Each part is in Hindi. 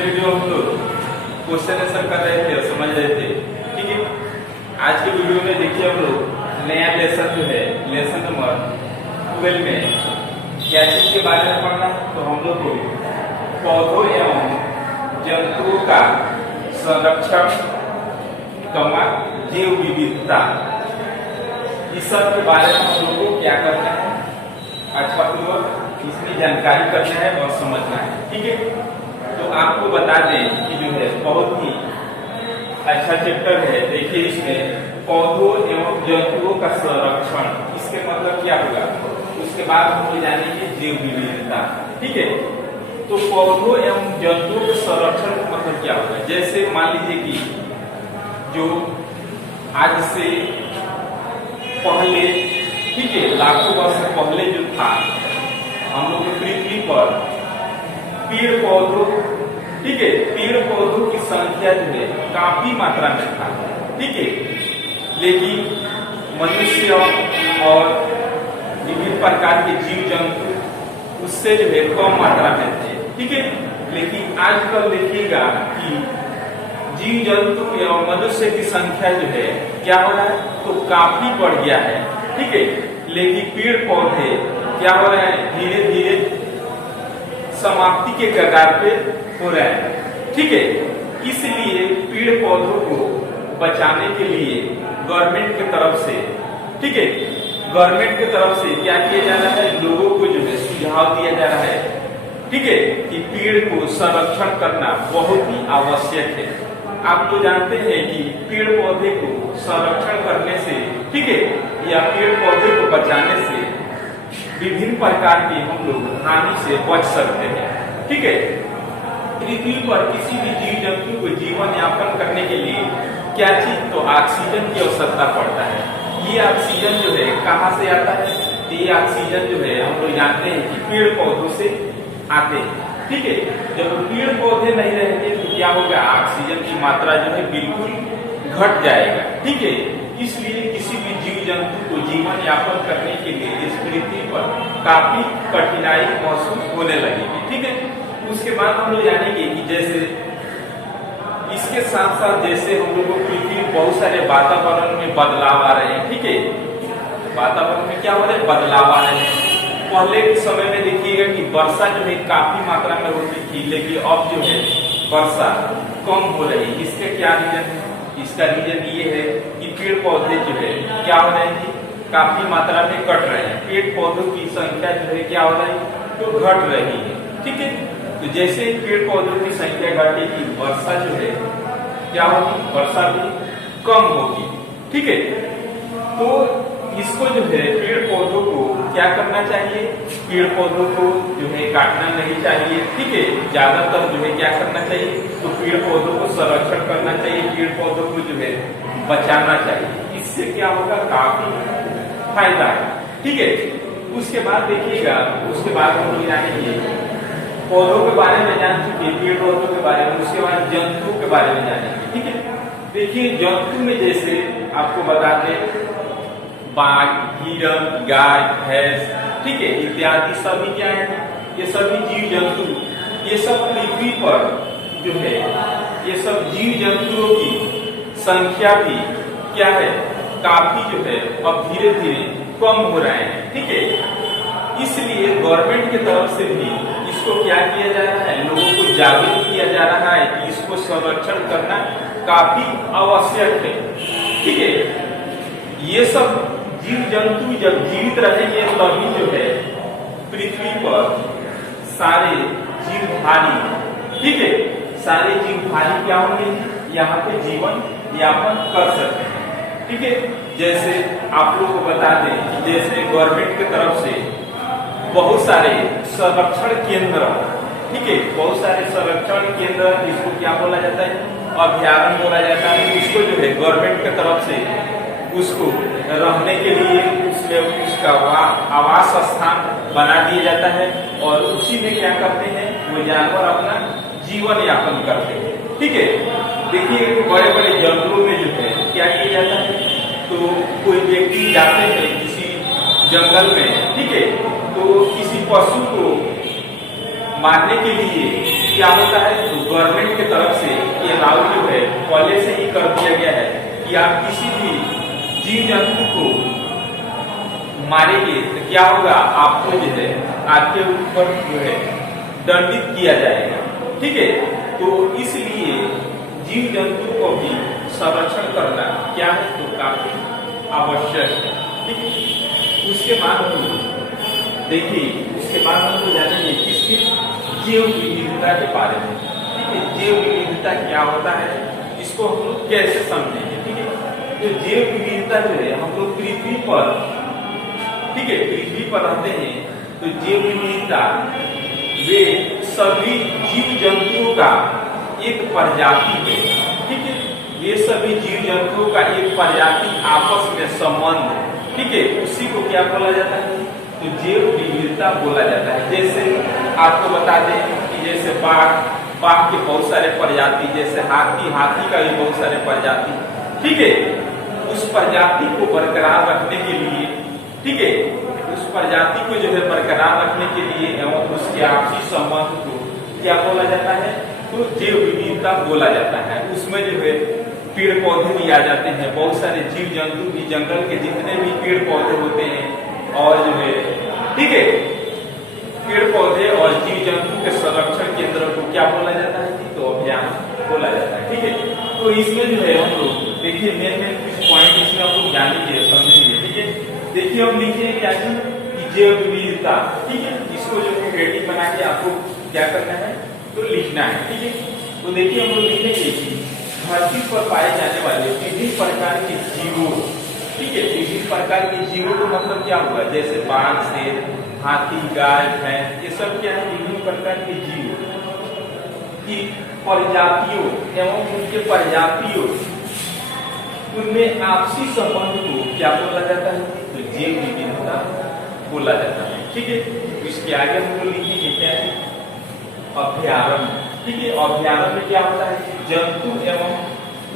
वीडियो हम लोग क्वेश्चन आंसर कर रहे थे और समझ रहे थे। ठीक है, आज के वीडियो में देखिए हम लोग नया लेसन जो है लेसन नंबर 12 में क्या चीज के बारे में पढ़ना है। तो हम लोग को पौधों एवं जंतुओं का संरक्षण जैव विविधता इस सब के बारे में हम लोग को क्या करना है, अच्छा पूर्वक इसमें जानकारी करना है और समझना है। ठीक है, तो आपको बता दें कि जो है बहुत ही अच्छा चैप्टर है। देखिए इसमें पौधों एवं जंतुओं का संरक्षण, इसके मतलब क्या होगा, उसके बाद हम लोग जानेंगे जैव विविधता। ठीक है, तो पौधों एवं जंतुओं के संरक्षण का मतलब क्या होगा। जैसे मान लीजिए कि जो आज से पहले, ठीक है, लाखों वर्ष पहले जो था हम लोग पृथ्वी पर पेड़ पौधों, ठीक है, पेड़ पौधों की संख्या जो है काफी मात्रा में था। ठीक है, लेकिन मनुष्य और विभिन्न प्रकार के जीव जंतु उससे जो है कम मात्रा में थे। ठीक है, लेकिन आजकल देखिएगा कि जीव जंतु एवं मनुष्य की संख्या जो है क्या हो रहा है, तो काफी बढ़ गया है। ठीक है, लेकिन पेड़ पौधे क्या हो रहे हैं, धीरे धीरे समाप्ति के कगार पे हो रहे हैं। ठीक है, इसलिए पेड़ पौधों को बचाने के लिए गवर्नमेंट की तरफ से, ठीक है, गवर्नमेंट की तरफ से क्या किया जा रहा है, लोगों को जो है सुझाव दिया जा रहा है। ठीक है, कि पेड़ को संरक्षण करना बहुत ही आवश्यक है। आप तो जानते हैं कि पेड़ पौधे को संरक्षण करने से, ठीक है, या पेड़ पौधे को बचाने से विभिन्न प्रकार की हम लोग हानि से बच सकते हैं। ठीक है, पृथ्वी पर किसी भी जीव जंतु को जीवन यापन करने के लिए क्या चीज, तो ऑक्सीजन की आवश्यकता पड़ता है। ये ऑक्सीजन जो है कहाँ से आता है, तो ये ऑक्सीजन जो है हम लोग जानते हैं कि पेड़ पौधों से आते हैं। ठीक है, जब पेड़ पौधे नहीं रहेंगे तो क्या होगा, ऑक्सीजन की मात्रा जो है बिल्कुल घट जाएगा। ठीक है, इसलिए किसी भी जीव जंतु को जीवन यापन करने के लिए इस पृथ्वी पर काफी कठिनाई महसूस होने लगेगी। ठीक है, उसके बाद हम लोग जानेंगे कि जैसे इसके साथ साथ जैसे हम लोग को पृथ्वी बहुत सारे वातावरण में बदलाव आ रहे हैं। ठीक है, वातावरण में क्या हो रहा है, बदलाव आ रहे हैं। पहले के समय में देखिएगा कि वर्षा जो है काफी मात्रा में होती थी, लेकिन अब जो है वर्षा कम हो रही है। इसके क्या रीजन है, इसका रीजन ये है कि पेड़ पौधे जो है क्या हो रहे हैं, काफी मात्रा में कट रहे हैं। पेड़ पौधों की संख्या जो है क्या हो रही है, तो घट रही है। ठीक है, तो जैसे पेड़ पौधों की संख्या घटेगी, वर्षा जो है क्या होगी, वर्षा भी कम होगी। ठीक है, तो इसको जो है पेड़ पौधों को क्या करना चाहिए, पेड़ पौधों को जो है काटना नहीं चाहिए। ठीक है, ज्यादातर जो है क्या करना चाहिए, तो पेड़ पौधों को संरक्षण करना चाहिए, पेड़ पौधों को जो है बचाना चाहिए। इससे क्या होगा, काफी फायदा है। ठीक है, उसके बाद देखिएगा, उसके बाद हम लोग जानेंगे पौधों के बारे में जान चुके, पेड़ पौधों के बारे में, उसके बाद जंतुओं के बारे में जानेंगे। ठीक है, देखिए जंतु में जैसे आपको बताते बाघ, हिरण, गाय, भैंस, ठीक है, इत्यादि सभी क्या है, ये सभी जीव जंतु, ये सब पृथ्वी पर जो है ये सब जीव जंतुओं की संख्या भी क्या है, काफी जो है अब धीरे धीरे कम हो रहे हैं। ठीक है, इसलिए गवर्नमेंट की तरफ से भी इसको क्या किया जा रहा है, लोगों को जागरूक किया जा रहा है कि इसको संरक्षण करना काफी आवश्यक है। ठीक है, ये सब जीव जंतु जब जीवित रहेंगे तभी जो है पृथ्वी पर सारे जीवधारी, ठीक है, सारे जीवधारी क्या होंगे, यहाँ पे जीवन यापन कर सकते हैं। ठीक है, जैसे आप लोग को बता दें कि जैसे गवर्नमेंट की तरफ से बहुत सारे संरक्षण केंद्र, ठीक है, बहुत सारे संरक्षण केंद्र, जिसको क्या बोला जाता है, अभ्यारण्य बोला जाता है, उसको जो है गवर्नमेंट की तरफ से उसको रहने के लिए उसमें उसका आवास स्थान बना दिया जाता है और उसी में क्या करते हैं, वो जानवर अपना जीवन यापन करते हैं। ठीक है, देखिए बड़े बड़े जंगलों में जो है क्या किया जाता है, तो कोई व्यक्ति जाते हैं किसी जंगल में, ठीक है, तो किसी पशु को मारने के लिए क्या होता है, तो गवर्नमेंट की तरफ से ये लागू जो है पहले से ही कर दिया गया है कि आप किसी भी जीव जंतु को मारेंगे तो क्या होगा, आपको जो है आपके ऊपर जो है दंडित किया जाएगा। ठीक है, तो इसलिए जीव जंतु को भी संरक्षण करना क्या है, तो काफी आवश्यक है। ठीक है, उसके बाद देखिए, उसके बाद हम लोग जानेंगे किसके, जैव विविधता के बारे में। ठीक है, जैव विविधता क्या होता है, इसको हम लोग कैसे समझेंगे। ठीक है, तो जैव विविधता जो है हम लोग पृथ्वी पर, ठीक है, पृथ्वी पर रहते हैं तो जैव विविधता वे सभी जीव जंतुओं का एक प्रजाति है। ठीक है, ये सभी जीव जंतुओं का एक प्रजाति आपस में संबंध, ठीक है, उसी को क्या बोला जाता है, तो जैव विविधता बोला जाता है। जैसे आपको बता दें कि जैसे बाघ के बहुत सारे प्रजाति, जैसे हाथी का भी बहुत सारे प्रजाति। ठीक है, उस प्रजाति को बरकरार रखने के लिए, ठीक है, उस प्रजाति को जो है बरकरार रखने के लिए एवं उसके आपसी संबंध को क्या बोला जाता है, तो जैव विविधता बोला जाता है। उसमें जो है पेड़ पौधे भी आ जाते हैं, बहुत सारे जीव जंतु भी, जंगल के जितने भी पेड़ पौधे होते हैं और जो है, ठीक है, पेड़ पौधे और जीव जंतु के संरक्षण केंद्र को क्या बोला जाता है, तो अभियान बोला जाता है। ठीक है, तो इसमें जो है हम लोग देखिए मेन कुछ पॉइंट इसमें हम लोग जानेंगे, समझेंगे। ठीक है, देखिए हम लिखेंगे क्या कि जैव विविधता। ठीक है, इसको जो है रेडी बना के आपको क्या करना है, तो लिखना है। ठीक है, तो देखिए हम लोग लिखेंगे कि धरती पर पाए जाने वाले विभिन्न प्रकार के जीवों, ठीक है, विभिन्न प्रकार के जीवों को मतलब क्या हुआ, जैसे बाघ, शेर, हाथी, गाय, भैंस, ये सब क्या है, विभिन्न प्रकार के जीव की प्रजातियों एवं उनके प्रजातियों, उनमें आपसी संबंध को क्या बोला जाता है, तो जैव विविधता बोला जाता है। ठीक है, इसके आगे हम लोग लिखेंगे क्या है, अभ्यारण्य। ठीक है, अभ्यारण्य में क्या होता है, जंतु एवं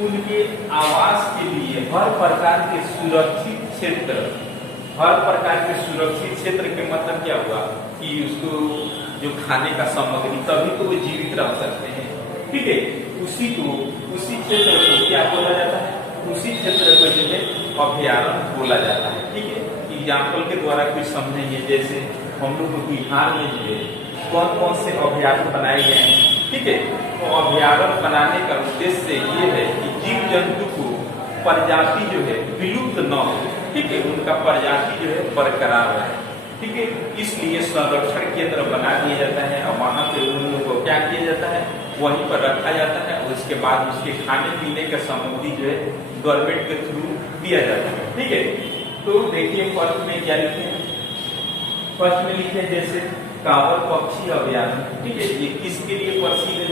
उनके आवास के लिए हर प्रकार के सुरक्षित क्षेत्र, हर प्रकार के सुरक्षित क्षेत्र के मतलब क्या हुआ कि उसको जो खाने का सामग्री, तभी तो वो जीवित रह सकते हैं। ठीक है, उसी क्षेत्र को क्या बोला जाता है, उसी क्षेत्र को जो है अभ्यारण्य बोला जाता है। ठीक है, एग्जाम्पल के द्वारा कुछ समझेंगे, जैसे हम लोग बिहार में जो है कौन कौन से अभ्यारण्य बनाए गए हैं। ठीक है, तो अभ्यारण्य बनाने का उद्देश्य ये है कि जीव जंतु को प्रजाति जो है विलुप्त न हो, ठीक है, उनका प्रजाति जो है बरकरार रहे। ठीक है, इसलिए संरक्षण केंद्र बना दिया जाता है और वहां पे उन लोगों को क्या किया जाता है, वहीं पर रखा जाता है और उसके बाद उसके खाने पीने का सामग्री जो है गवर्नमेंट के थ्रू दिया जाता है। ठीक है, तो देखिए फर्स्ट में क्या लिखे, फर्स्ट में लिखे जैसे कांवर पक्षी अभ्यारण्य। ठीक है, ये किसके लिए प्रसिद्ध है,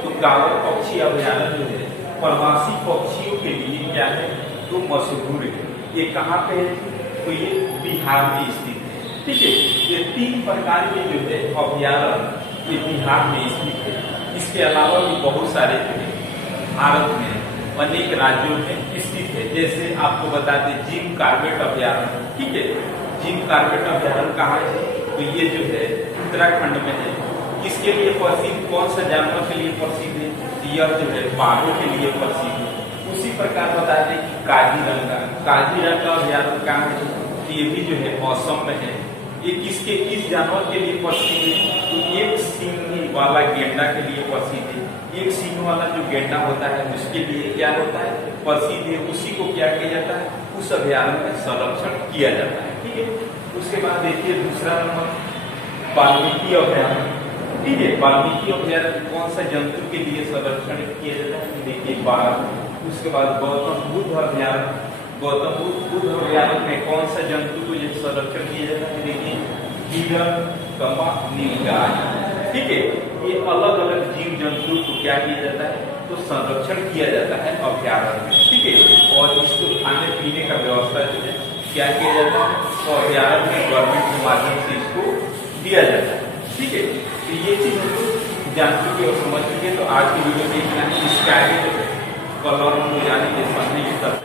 तो कांवर पक्षी अभ्यारण्य जो है प्रवासी पक्षियों के लिए क्या है, तो मशहूर है। ये कहाँ पे है, तो ये बिहार में स्थित है। ठीक है, ये 3 प्रकार के जो है अभ्यारण्य ये बिहार में स्थित है। इसके अलावा भी बहुत सारे भारत में अनेक राज्यों में स्थित है। जैसे आपको बता दें जिम कॉर्बेट अभ्यारण्य। ठीक है, जिम कॉर्बेट अभ्यारण्य कहाँ है, तो ये जो है उत्तराखंड में है। किसके लिए प्रसिद्ध, कौन सा जानवर के लिए प्रसिद्ध है, यह जो है बाघों के लिए प्रसिद्ध है। उसी प्रकार बता दें कि काजीरंगा अभ्यारण्य कहाँ है, तो ये भी जो है असम में है। ये किस जानवर के लिए प्रसिद्ध है, तो एक सींग वाला गेंडा के लिए प्रसिद्ध है। एक सींग वाला जो गेंडा होता है उसके लिए क्या होता है, प्रसिद्ध है। उसी को क्या किया जाता है, उस अभ्यारण्य में संरक्षण किया जाता है। ठीक है, उसके बाद देखिए दूसरा नंबर वाल्मीकि अभ्यारण्य। ठीक है, वाल्मीकि अभ्यारण्य कौन सा जंतु के लिए संरक्षण किया जाता है, देखिए बाघ। उसके बाद गौतम बुद्ध अभ्यारण्य, गौतम बुद्ध अभ्यारण्य में कौन सा जंतु को संरक्षण किया जाता है, देखिए हिरण, नीलगाय। ठीक है, ये अलग अलग जीव जंतु को क्या किया जाता है, तो संरक्षण किया जाता है अभ्यारण्य में। ठीक है, और इसको खाने पीने का व्यवस्था जो है क्या किया जाता है, तो अभ्यारण्य में गवर्नमेंट के माध्यम से इसको दिया जाता है। ठीक है, तो ये चीज हम लोग जान चुके और समझ चुके। तो आज की वीडियो में इतना ही। इसके आगे जो है कल और हम लोग जानेंगे समझने की तरफ।